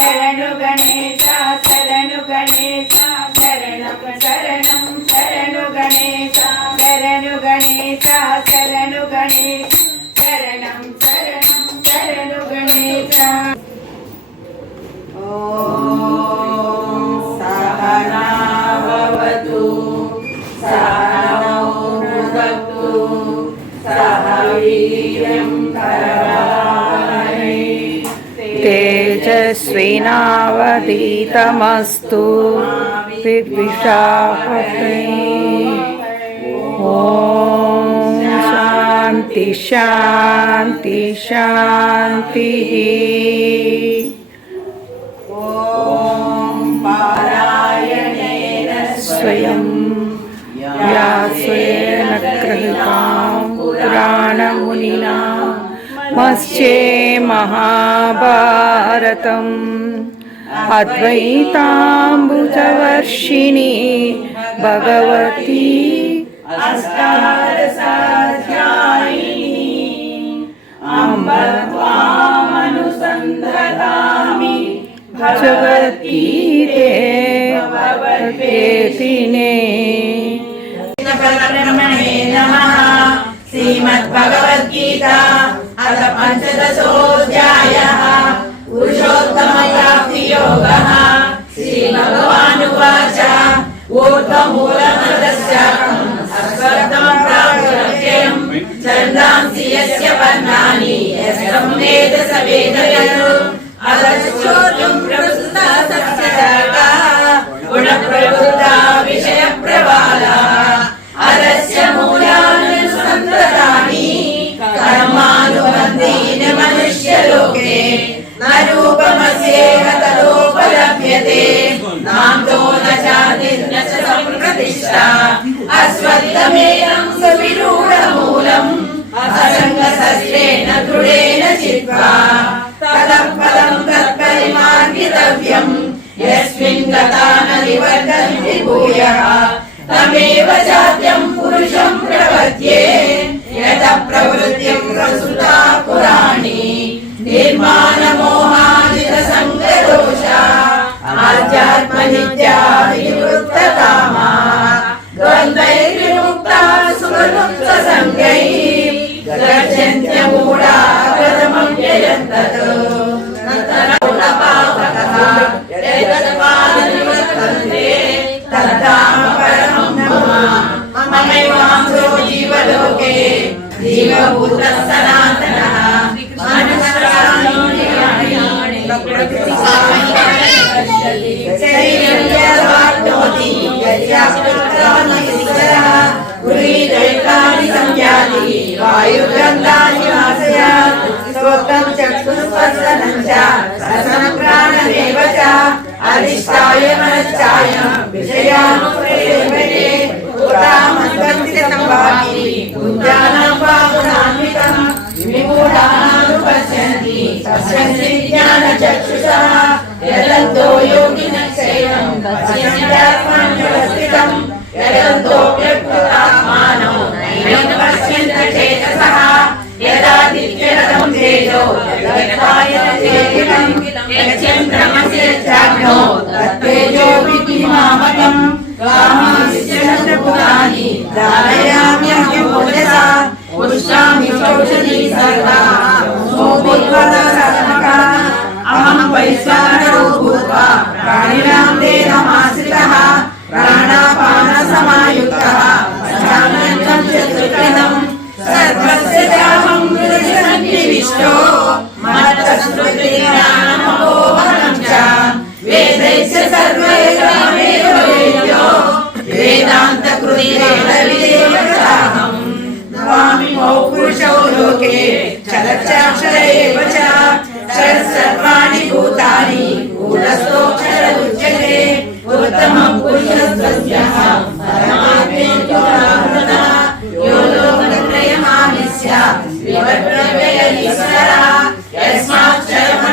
శరణు గణేశ శరణు గణేశ శరణం శరణం శరణు గణేశ శరణు గణేశ శరణు గణేశ శరణం శరణం శరణు గణేశ. ఓం సహనావతు సహనౌ భునక్తు సహ వీర్యం కరవావహై తేజస్వినావధీతమస్తు విద్విషావహై. ఓం శాంతి శాంతి శాంతి. ఓం పారాయణేన స్వయం వ్యాసేన గృహీతాం పురాణమునినా మధ్యే మహాభారతం అద్వైతాంబుజవర్షిణి భగవతి అష్టాదశాధ్యాయిని అంబ త్వామనుసంధామి భగవద్గీతే భగవద్గీతినే. పరబ్రహ్మణే నమః. శ్రీమద్భగవద్గీత అథ పంచదశోऽధ్యాయः. పురుషోత్తమప్రాప్తియోగः. శ్రీభగవానువాచ ఊర్ధ్వమూలమదస్యాకం అశ్వత్థమం ప్రాప్తిరవ్యయం ఛందాంసి యస్య వర్ణాని యస్తం వేద స వేదవిద్ అదశ్చోర్యం ప్రవృత్తా సత్యజాతా గుణప్రవృత్తా విషయప్రవాలా అదస్య మూలానుసంతతాని కర్మానుబంధీన మనుష్యలోకే న రూపమస్యేవ తదోపలభ్యతే నాంతో న చాదిర్న చ సంప్రతిష్ఠా అశ్వత్థమేనం సువిరూఢమూలం అసంగశస్త్రేణ దృఢేన చిత్వా తదః పదం తత్పరిమార్గితవ్యం యస్మిన్ గతా న నివర్తంతి భూయః తమేవ చాద్యం పురుషం ప్రపద్యే యతః ప్రవృత్తిం ప్రసృతా పురాణి నిర్మాణమోహాజిత సంగదోష ఆధ్యాత్మ నిత్యా వివృత్తకామా ద్వంద్వైర్విముక్తా సుఖదుఃఖ సంగైః గచ్చన్త్యమూఢా కథమం వ్యయంతత్ నతనపావకః యతత్పాదనివర్తంతే తద్ధామ పరమం మమ మమైవాంసో జీవలోకే జీవభూతః సనాతనః మనుష్యాణి ప్రకృతి శరీరం యద్వాప్నోతి యస్యాస్మిత్రానిశ్చరః గృహీతైతాని సంయాతి వాయుర్గంధాని వాసయాత్ శ్రోత్రం చక్షుస్పర్శనం చ రసనం ప్రాణమేవ చ అధిష్టాయ మనశ్చాయ విషయానుప్రసేవతే ఉత్తామన్వంతితమవామి పుంజానాం బాహునాన్వితం విమూఢానానుపశ్యంతి పశ్యంతి జ్ఞానచక్షుషా యదంతో యోగినః శయనం పశ్యంత్యాత్మాన్యవస్థితం యదంతోऽప్యకృతాత్మానో నైనం పశ్యంత చేతసః యదాదిత్యరథం తేజో యదాయన చేతిలం యచ్చంద్రమసి యచ్చాగ్నో తత్తేజో విద్యుమామకం కామావిశ్చరభూతాని ధారయామ్యహ్యమోజసా పుష్టామి చౌషధీ సర్వా సోముద్వదసర్మకా అహం వైశ్వానరో భూత్వా ప్రాణినాం దేహమాశ్రితః ప్రాణాపాన సమాయుక్తః పశ్చామ్యంతం చతుర్విధం సర్వస్య చాహం హృదయసన్నివిష్టో మత్తస్మృతిజ్ఞానమపోహనం చ వేదైశ్చ సర్వైర్వేద వేద్యో వేదాంతకృతి వేదవిదేవ చాహం నమామిమో పురుషో లోకే చరచాక్షర ఏవ చ సర్వాణి భూతాని కూటస్థోక్షర ఉచ్యతే ఉత్తమం పురుషస్త్వస్యః పరమాత్మేత్యుదాహృతః యో లోకత్రయమావిశ్య వివర్తవ్యయ ఈశ్వరः యస్మాచ్చరమ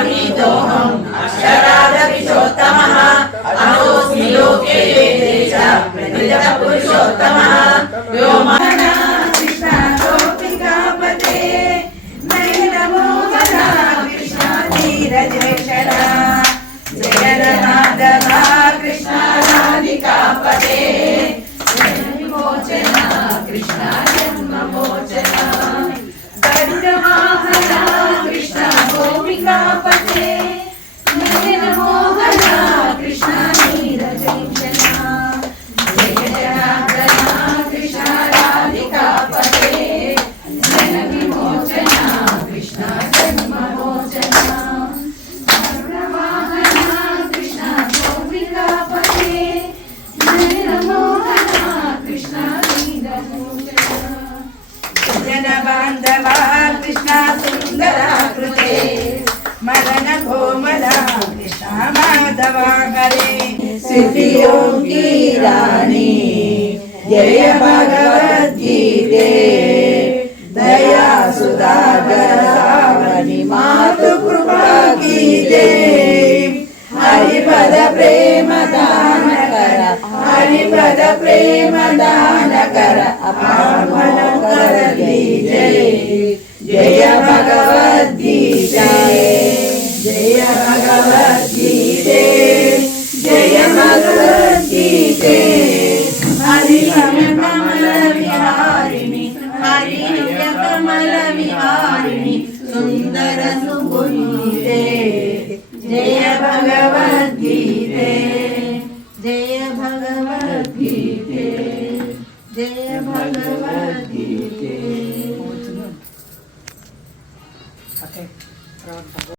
सिद्धियों की रानी जय भगवद्गीते दया सुधाकर सावनी मातु कृपा की जय हरिपद प्रेम दान कर हरिपद प्रेम दान कर अपावन कर दीजिए जय भगवद्गीते जय भगवद्गीते जय भगवद्गीते हरि कमल विहारिणि हरि कमल विहारिणि सुंदर सुगुणीते जय भगवद्गीते जय भगवद्गीते जय